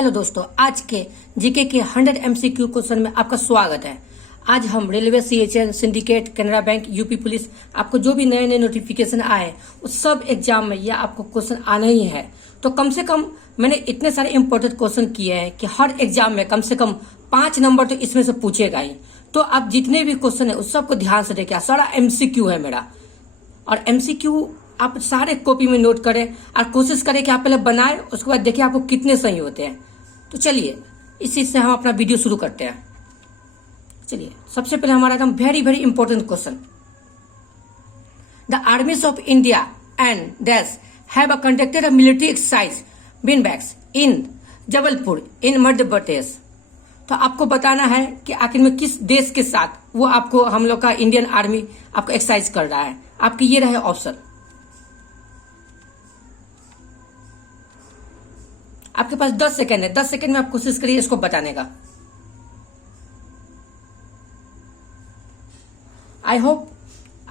Hello दोस्तों, आज के जीके के 100 एमसीक्यू क्वेश्चन में आपका स्वागत है। आज हम railway, CHN, syndicate, Canara bank, UP police, आपको जो भी नए नए नोटिफिकेशन आए उस सब एग्जाम में यह आपको क्वेश्चन आना ही है। तो कम से कम मैंने इतने सारे इंपॉर्टेंट क्वेश्चन किए हैं कि हर एग्जाम में कम से कम 5 नंबर तो इसमें से पूछेगा ही। तो आप जितने भी क्वेश्चन है उस सबको ध्यान से देखिए। सारा एमसीक्यू है मेरा, और एमसीक्यू आप सारे कॉपी में नोट करें और कोशिश करें कि आप पहले बनाएं, उसके बाद देखिए आपको कितने सही होते हैं। तो चलिए इसी से हम अपना वीडियो शुरू करते हैं। चलिए सबसे पहले हमारा एकदम very very important question. The armies of India and dash have conducted a military exercise beanbags in Jabalpur in Madhya Pradesh. तो आपको बताना है कि आखिर में किस देश के साथ वो आपको हम लोग का इंडियन आर्मी आपको एक्सरसाइज कर रहा है। आपके ये रहे ऑप्शन। आपके पास 10 सेकेंड है। 10 सेकेंड में आप कोशिश करिए इसको बताने का। आई होप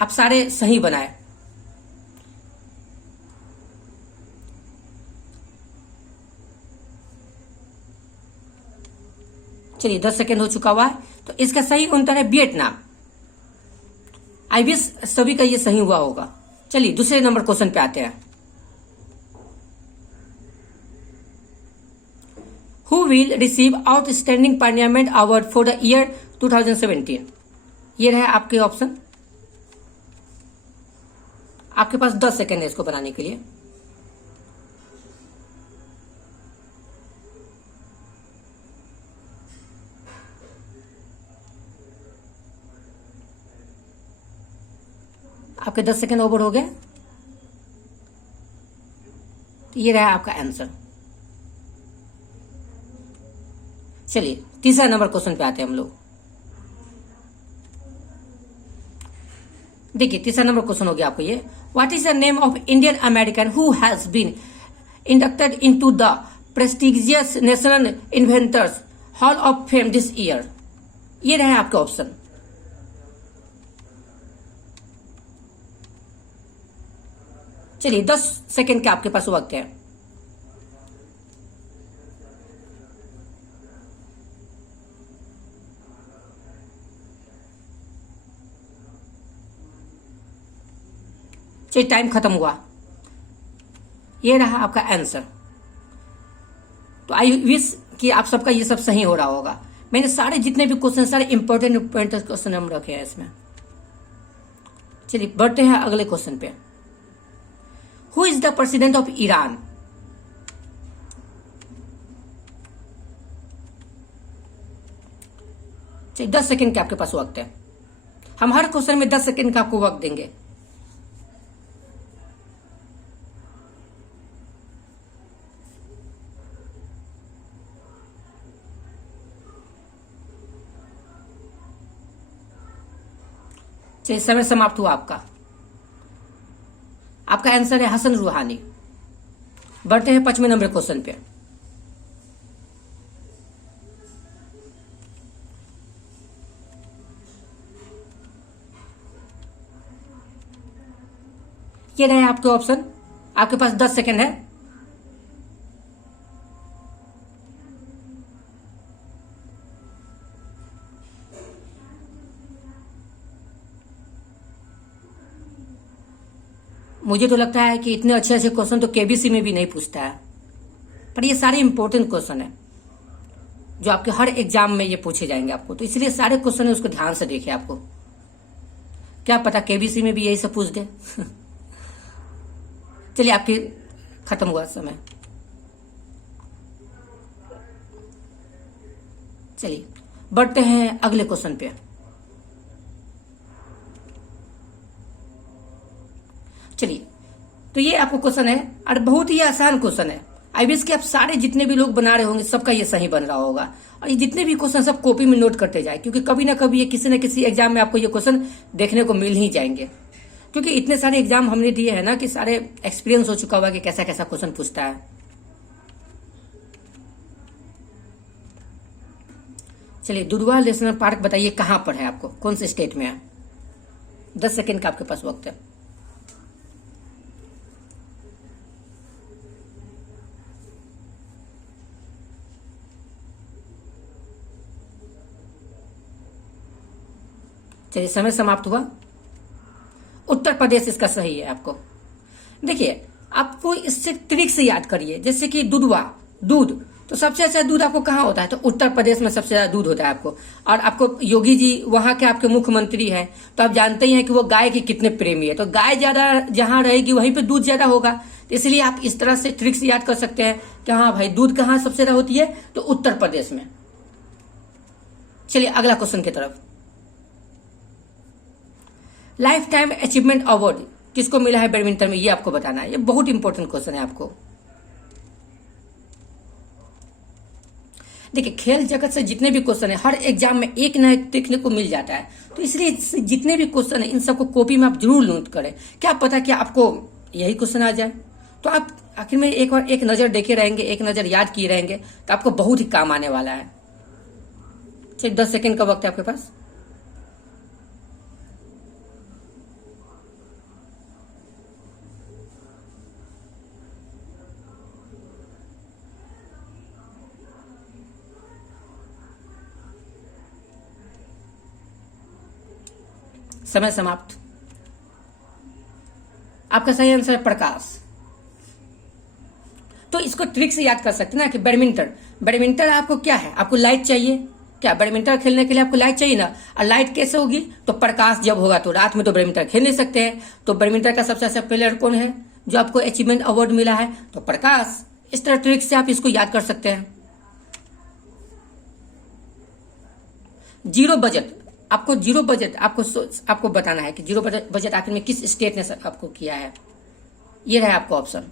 आप सारे सही बनाए। चलिए 10 सेकेंड हो चुका हुआ है। तो इसका सही उत्तर है वियतनाम। आई विश सभी का ये सही हुआ होगा। चलिए दूसरे नंबर क्वेश्चन पे आते हैं। Who will receive Outstanding Parliament Award for the year 2017? ये रहे आपके ऑप्शन। आपके पास 10 सेकेंड है इसको बनाने के लिए। आपके 10 सेकेंड ओवर हो गए। तो ये रहा आपका आंसर। चलिए तीसरा नंबर क्वेश्चन पे आते हैं हम लोग। देखिए तीसरा नंबर क्वेश्चन हो गया आपको ये। What is the name of Indian American who has been inducted into the prestigious National Inventors Hall of Fame this year? ये रहे आपके ऑप्शन। चलिए 10 सेकेंड के आपके पास वक्त है। चलिए टाइम खत्म हुआ। ये रहा आपका आंसर। तो आई विश कि आप सबका ये सब सही हो रहा होगा। मैंने सारे जितने भी क्वेश्चन सारे इंपॉर्टेंट क्वेश्चन हम रखे हैं इसमें। चलिए बढ़ते हैं अगले क्वेश्चन पे। Who is the president of Iran? चलिए 10 सेकेंड के आपके पास वक्त है। हम हर क्वेश्चन में 10 सेकेंड का आपको वक्त देंगे। चलिए समय समाप्त हुआ आपका। आपका आंसर है हसन रूहानी। बढ़ते हैं 5वें नंबर क्वेश्चन पे। ये रहे आपके ऑप्शन। आपके पास 10 सेकेंड है। मुझे तो लगता है कि इतने अच्छे अच्छे क्वेश्चन तो केबीसी में भी नहीं पूछता है, पर ये सारे इंपॉर्टेंट क्वेश्चन है जो आपके हर एग्जाम में ये पूछे जाएंगे आपको। तो इसलिए सारे क्वेश्चन है उसको ध्यान से देखिए। आपको क्या पता केबीसी में भी यही सब पूछ दे। चलिए आपकी खत्म हुआ समय। चलिए बढ़ते हैं अगले क्वेश्चन पे। चलिए तो ये आपको क्वेश्चन है और बहुत ही आसान क्वेश्चन है। आई विश कि आप सारे जितने भी लोग बना रहे होंगे सबका ये सही बन रहा होगा। और ये जितने भी क्वेश्चन सब कॉपी में नोट करते जाए, क्योंकि कभी ना कभी ये किसी न किसी एग्जाम में आपको ये क्वेश्चन देखने को मिल ही जाएंगे। क्योंकि इतने सारे एग्जाम हमने दिए हैं ना कि सारे एक्सपीरियंस हो चुका होगा कि कैसा कैसा क्वेश्चन पूछता है। चलिए दुधवा नेशनल पार्क बताइए कहां पर है, आपको कौन से स्टेट में है। 10 सेकेंड का आपके पास वक्त है। चलिए समय समाप्त हुआ। उत्तर प्रदेश इसका सही है। आपको देखिए, आपको इससे ट्रिक से याद करिए, जैसे कि दूध, तो सबसे अच्छा दूध आपको कहाँ होता है? तो उत्तर प्रदेश में सबसे ज्यादा दूध होता है आपको। और आपको योगी जी वहां के आपके मुख्यमंत्री हैं, तो आप जानते ही हैं कि वो गाय के कितने प्रेमी है। तो गाय ज्यादा जहां रहेगी वहीं पे दूध ज्यादा होगा। तो इसलिए आप इस तरह से ट्रिक से याद कर सकते हैं कि हाँ भाई, दूध कहाँ सबसे ज्यादा होती है? तो उत्तर प्रदेश में। चलिए अगला क्वेश्चन की तरफ। लाइफ टाइम अचीवमेंट अवार्ड किसको मिला है बैडमिंटन में, ये आपको बताना है। ये बहुत इंपॉर्टेंट क्वेश्चन है आपको। देखिए, खेल जगत से जितने भी क्वेश्चन है, हर एग्जाम में एक न एक देखने को मिल जाता है। तो इसलिए जितने भी क्वेश्चन है इन सबको कॉपी में आप जरूर नोट करें। क्या पता कि आपको यही क्वेश्चन आ जाए। तो आप आखिर में एक बार एक नजर देखे रहेंगे, एक नजर याद किए रहेंगे, तो आपको बहुत ही काम आने वाला है। चलिए 10 सेकेंड का वक्त है आपके पास। समय समाप्त। आपका सही आंसर है प्रकाश। तो इसको ट्रिक से याद कर सकते हैं ना कि बैडमिंटन आपको क्या है? आपको लाइट चाहिए क्या? बैडमिंटन खेलने के लिए आपको लाइट चाहिए ना। और लाइट कैसे होगी? तो प्रकाश जब होगा। तो रात में तो बैडमिंटन खेल नहीं सकते हैं। तो बैडमिंटन का सबसे अच्छा प्लेयर कौन है जो आपको अचीवमेंट अवार्ड मिला है? तो प्रकाश। इस तरह ट्रिक से आप इसको याद कर सकते हैं। जीरो बजट आपको बताना है कि जीरो बजट आखिर में किस स्टेट ने आपको किया है। ये रहा आपको ऑप्शन।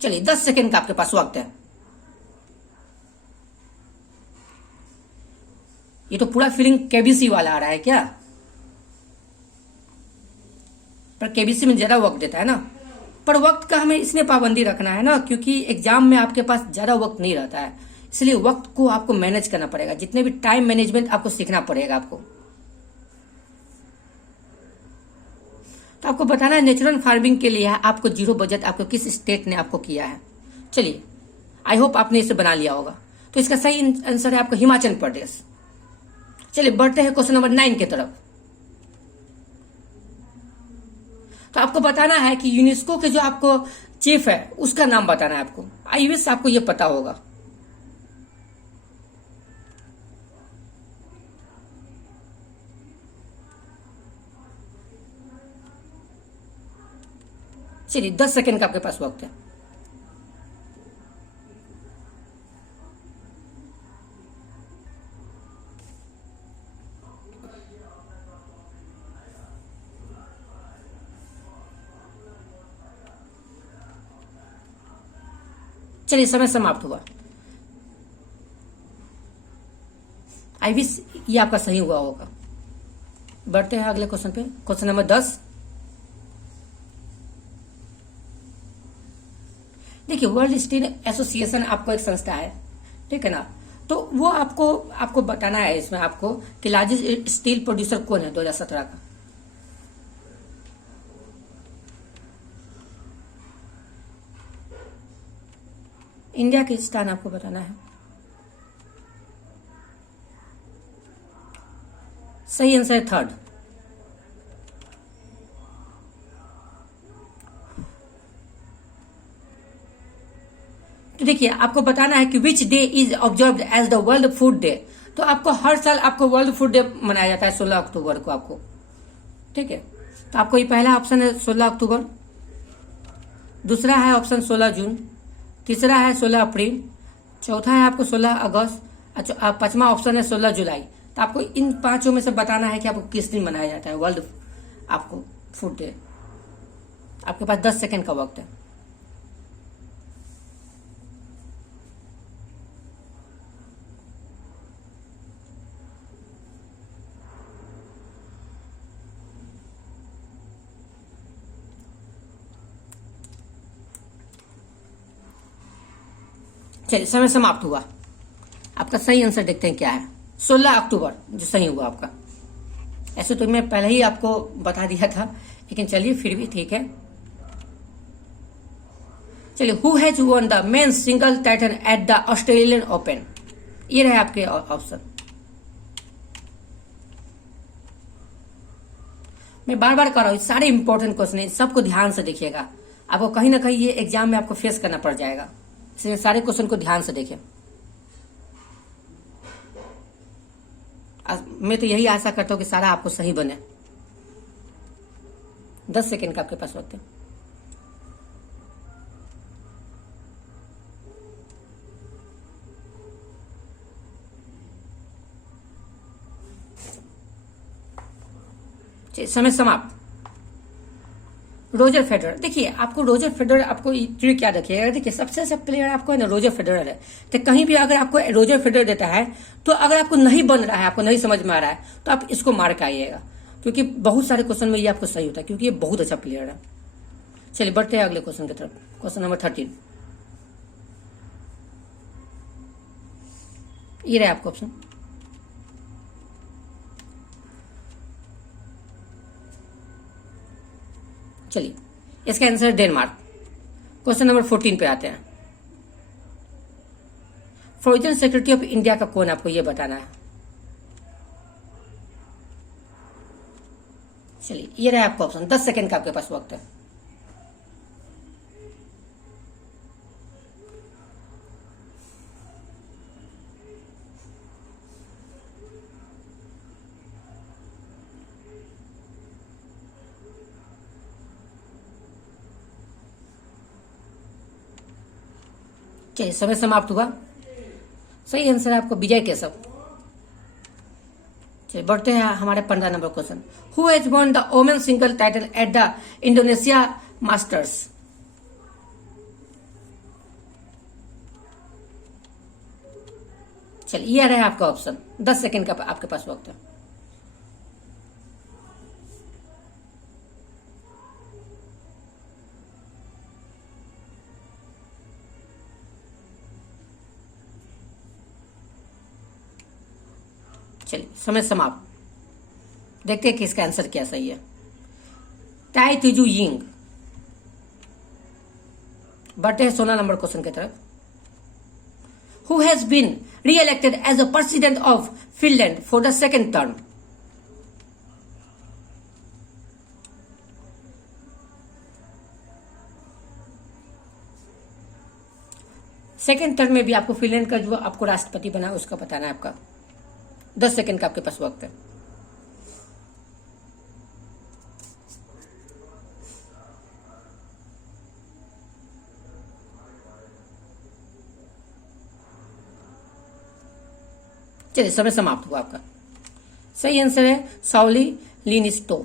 चलिए 10 सेकेंड का आपके पास वक्त है। ये तो पूरा फीलिंग केबीसी वाला आ रहा है क्या? पर केबीसी में ज्यादा वक्त देता है ना। पर वक्त का हमें इसमें पाबंदी रखना है ना, क्योंकि एग्जाम में आपके पास ज्यादा वक्त नहीं रहता है। इसलिए वक्त को आपको मैनेज करना पड़ेगा। जितने भी टाइम मैनेजमेंट आपको सीखना पड़ेगा आपको। तो आपको बताना है नेचुरल फार्मिंग के लिए है आपको जीरो बजट आपको किस स्टेट ने आपको किया है। चलिए, आई होप आपने इसे बना लिया होगा। तो इसका सही आंसर है आपको हिमाचल प्रदेश। चलिए बढ़ते हैं क्वेश्चन नंबर 9 की तरफ। तो आपको बताना है कि यूनेस्को के जो आपको चीफ है उसका नाम बताना है आपको। आई विश आपको ये पता होगा। चलिए 10 सेकेंड का आपके पास वक्त है। चलिए समय समाप्त हुआ। आई विश ये आपका सही हुआ होगा। बढ़ते हैं अगले क्वेश्चन पे। Question number 10। देखिए, वर्ल्ड स्टील एसोसिएशन आपको एक संस्था है, ठीक है ना। तो वो आपको बताना है इसमें आपको कि लार्जेस्ट स्टील प्रोड्यूसर कौन है 2017 का। इंडिया के स्थान आपको बताना है। सही आंसर है थर्ड। तो देखिए, आपको बताना है कि which day is observed as the World Food Day. तो आपको हर साल आपको वर्ल्ड फूड डे मनाया जाता है 16 अक्टूबर को आपको, ठीक है। तो आपको ये पहला ऑप्शन है 16 अक्टूबर, दूसरा है ऑप्शन 16 जून, तीसरा है 16 अप्रैल, चौथा है आपको 16 अगस्त, पांचवा ऑप्शन है 16 जुलाई। तो आपको इन पांचों में से बताना है कि आपको किस दिन मनाया जाता है वर्ल्ड आपको फूड डे। आपके पास 10 सेकेंड का वक्त है। चलिए समय समाप्त हुआ। आपका सही आंसर देखते हैं क्या है। 16 अक्टूबर जो सही हुआ आपका। ऐसे तो मैं पहले ही आपको बता दिया था, लेकिन चलिए फिर भी ठीक है। चलिए, who has won the men single title at the Australian open. ये रहे आपके ऑप्शन। मैं बार बार कह रहा हूँ, सारे इंपॉर्टेंट क्वेश्चन है, सबको ध्यान से देखिएगा। आपको कहीं ना कहीं ये एग्जाम में आपको फेस करना पड़ जाएगा, इसलिए सारे क्वेश्चन को ध्यान से देखें। मैं तो यही आशा करता हूँ कि सारा आपको सही बने। 10 सेकेंड का आपके पास वक्त है। समय समाप्त। रोजर फेडरर, देखिए आपको रोजर फेडरर, आपको ट्रिक क्या रखिएगा, देखिए सबसे अच्छा प्लेयर आपको है ना रोजर फेडरर है। तो कहीं भी अगर आपको रोजर फेडरर देता है, तो अगर आपको नहीं बन रहा है, आपको नहीं समझ में आ रहा है, तो आप इसको मार के आइएगा, क्योंकि बहुत सारे क्वेश्चन में ये आपको सही होता है, क्योंकि ये बहुत अच्छा प्लेयर है। चलिए बढ़ते हैं अगले क्वेश्चन की तरफ। क्वेश्चन नंबर 13, ये रहा आपका ऑप्शन। चलिए इसका आंसर डेनमार्क। क्वेश्चन नंबर 14 पे आते हैं। फॉरेन सेक्रेटरी ऑफ इंडिया का कौन, आपको ये बताना है। चलिए ये रहा आपका ऑप्शन। 10 सेकेंड का आपके पास वक्त है। चलिए समय समाप्त हुआ। सही आंसर है आपको विजय केशव। चलिए बढ़ते हैं हमारे 15 number question. Who has won the women single title at the Indonesia masters. चलिए ये रहा आपका ऑप्शन। 10 सेकेंड का आपके पास वक्त है। चलिए समय समाप्त। देखते हैं कि इसका आंसर क्या सही है। टाई तिजू यिंग। बढ़ते हैं 16 नंबर क्वेश्चन की तरफ। Who has been re elected as a president of Finland for the second term. Second term में भी आपको फिनलैंड का जो आपको राष्ट्रपति बना उसका बताना है आपका। 10 सेकेंड का आपके पास वक्त है। चलिए समय समाप्त हुआ आपका। सही आंसर है साउली लिनिस्टो।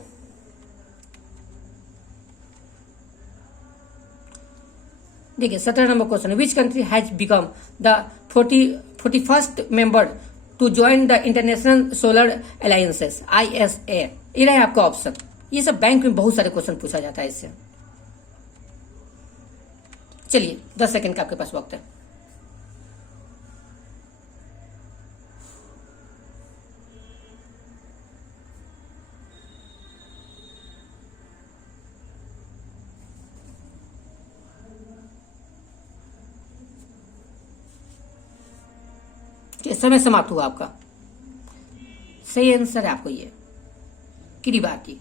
देखिए 17 number question. Which country has become the 41st member to join the International Solar Alliances ISA। ये रहा आपका ऑप्शन। ये सब बैंक में बहुत सारे क्वेश्चन पूछा जाता है इससे। चलिए 10 सेकेंड का आपके पास वक्त है। समय समाप्त हुआ आपका। सही आंसर है आपको ये किरीबाती।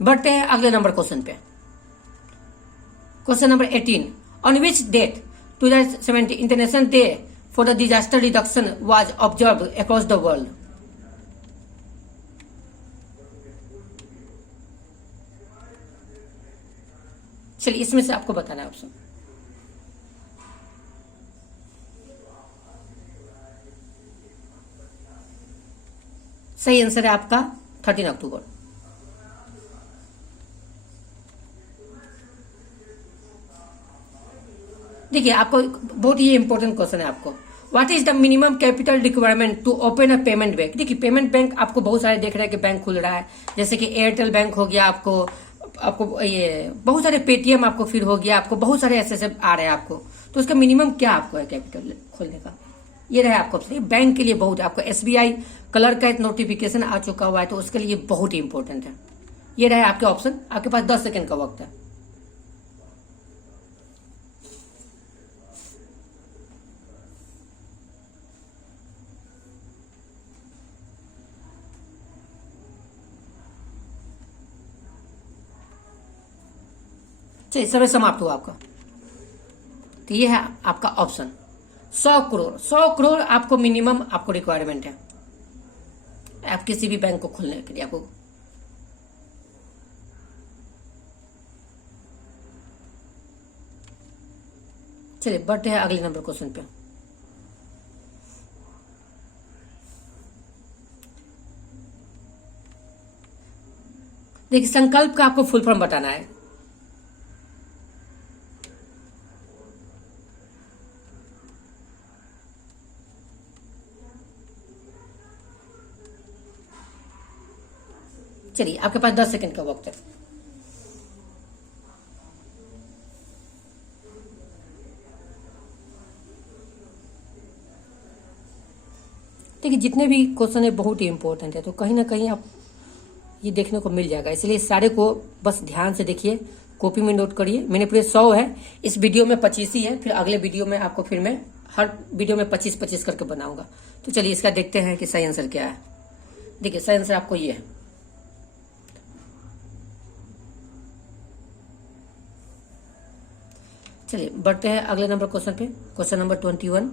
बढ़ते हैं अगले नंबर क्वेश्चन पे। Question number 18। On which date 2017 International Day for the Disaster Reduction was observe across the world. चलिए इसमें से आपको बताना है ऑप्शन। सही आंसर है आपका 13 अक्टूबर। देखिए आपको बहुत ही इंपॉर्टेंट क्वेश्चन है आपको। What is the minimum capital requirement to open a payment bank. देखिए पेमेंट बैंक आपको बहुत सारे देख रहे हैं कि बैंक खुल रहा है, जैसे कि एयरटेल बैंक हो गया, आपको ये बहुत सारे पेटीएम आपको फिर हो गया, आपको बहुत सारे ऐसे आ रहे हैं आपको। तो उसका मिनिमम क्या आपको है कैपिटल खोलने का, ये रहा आपको ऑप्शन। बैंक के लिए बहुत है। आपको SBI कलर का एक नोटिफिकेशन आ चुका हुआ है, तो उसके लिए बहुत ही इंपॉर्टेंट है। ये रहे आपके ऑप्शन। आपके पास 10 सेकेंड का वक्त है। चलिए समय समाप्त हुआ आपका। तो ये है आपका ऑप्शन 100 करोड़। 100 करोड़ आपको मिनिमम आपको रिक्वायरमेंट है आप किसी भी बैंक को खोलने के लिए। आपको चलिए बढ़ते हैं अगले नंबर क्वेश्चन पे। देखिए संकल्प का आपको फुल फॉर्म बताना है। चलिए आपके पास 10 सेकंड का वक्त है। देखिए जितने भी क्वेश्चन है बहुत ही इंपॉर्टेंट है, तो कहीं ना कहीं आप ये देखने को मिल जाएगा, इसलिए सारे को बस ध्यान से देखिए, कॉपी में नोट करिए। मैंने पूरे 100 है, इस वीडियो में 25 ही है, फिर अगले वीडियो में आपको फिर मैं हर वीडियो में 25-25 करके बनाऊंगा। तो चलिए इसका देखते हैं कि सही आंसर क्या है। देखिए सही आंसर आपको ये है। चलिए बढ़ते हैं अगले नंबर क्वेश्चन पे। Question number 21।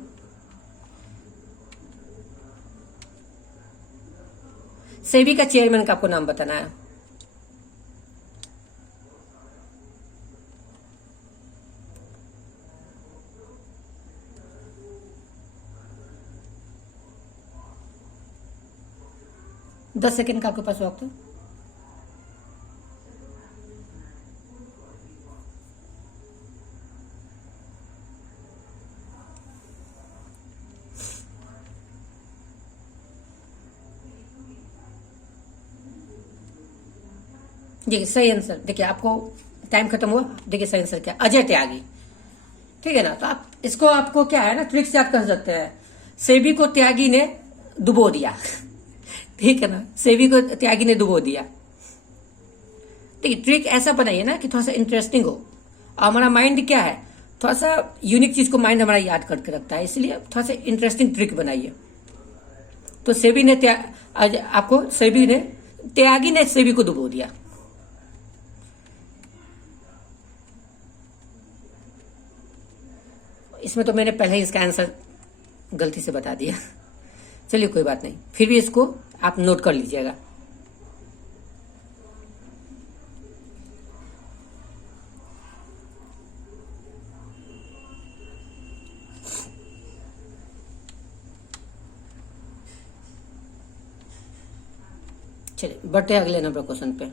सेबी का चेयरमैन का आपको नाम बताना है। दस सेकेंड का आपके पास वक्त है। देखिए सही आंसर, देखिए आपको टाइम खत्म हुआ। देखिए सही आंसर क्या, अजय त्यागी। ठीक है ना, तो आप इसको आपको क्या है ना ट्रिक से याद कर सकते हैं। सेबी को त्यागी ने डुबो दिया। ठीक है ना, सेबी को त्यागी ने डुबो दिया। देखिए ट्रिक ऐसा बनाइए ना कि थोड़ा सा इंटरेस्टिंग हो। हमारा माइंड क्या है, थोड़ा सा यूनिक चीज को माइंड हमारा याद करके रखता है, इसलिए थोड़ा सा इंटरेस्टिंग ट्रिक बनाइए। तो सेबी ने आपको त्यागी ने सेबी को डुबो दिया। इसमें तो मैंने पहले ही इसका आंसर गलती से बता दिया। चलिए कोई बात नहीं, फिर भी इसको आप नोट कर लीजिएगा। चलिए बढ़ते हैं अगले नंबर क्वेश्चन पे।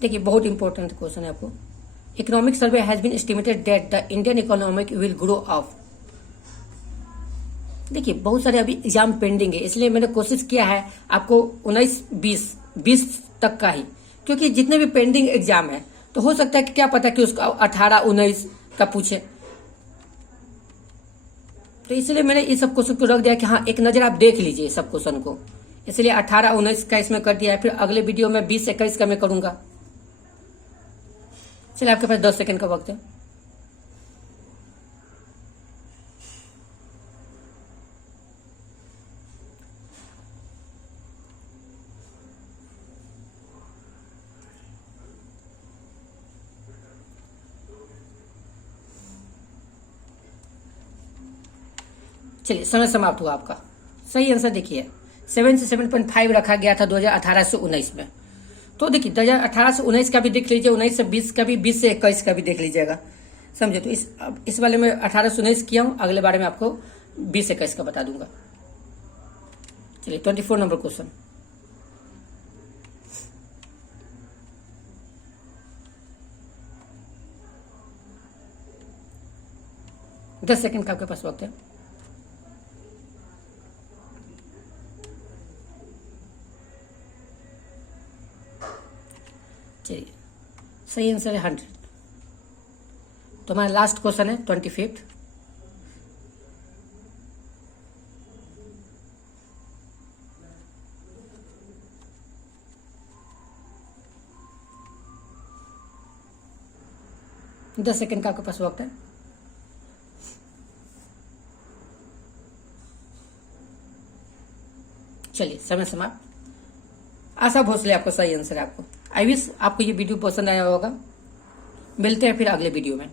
देखिए बहुत इंपॉर्टेंट क्वेश्चन है आपको। Economic Survey has been estimated that the Indian economic will grow of. देखिए बहुत सारे अभी एग्जाम पेंडिंग है, इसलिए मैंने कोशिश किया है आपको 19-20 तक का ही, क्योंकि जितने भी पेंडिंग एग्जाम है तो हो सकता है कि क्या पता कि उसका 18-19 का पूछे। तो इसलिए मैंने इस सब क्वेश्चन को रख दिया कि हाँ एक नजर आप देख लीजिए सब क्वेश्चन को, इसलिए 18-19 का इसमें कर दिया है। फिर अगले वीडियो में 20-21 का मैं करूंगा। चलिए आपके पास 10 सेकंड का वक्त है। चलिए समय समाप्त हुआ आपका। सही आंसर देखिए 7 से 7.5 रखा गया था 2018 से 19 में। तो देखिए 2018 से 19 का भी देख लीजिए, 19 से 20 का भी, 20 से 21 का भी देख लीजिएगा, समझे। तो इस वाले में 18 से 19 किया हूं, अगले बारे में आपको 20 से 21 का बता दूंगा। चलिए 24 नंबर क्वेश्चन। दस सेकंड का आपके पास वक्त है। चलिए सही आंसर है 100। तो हमारा लास्ट क्वेश्चन है 25। दस सेकंड का आपके पास वक्त है। चलिए समय समाप्त। आशा भोसले आपको सही आंसर है। आपको आई विश आपको ये वीडियो पसंद आया होगा। मिलते हैं फिर अगले वीडियो में।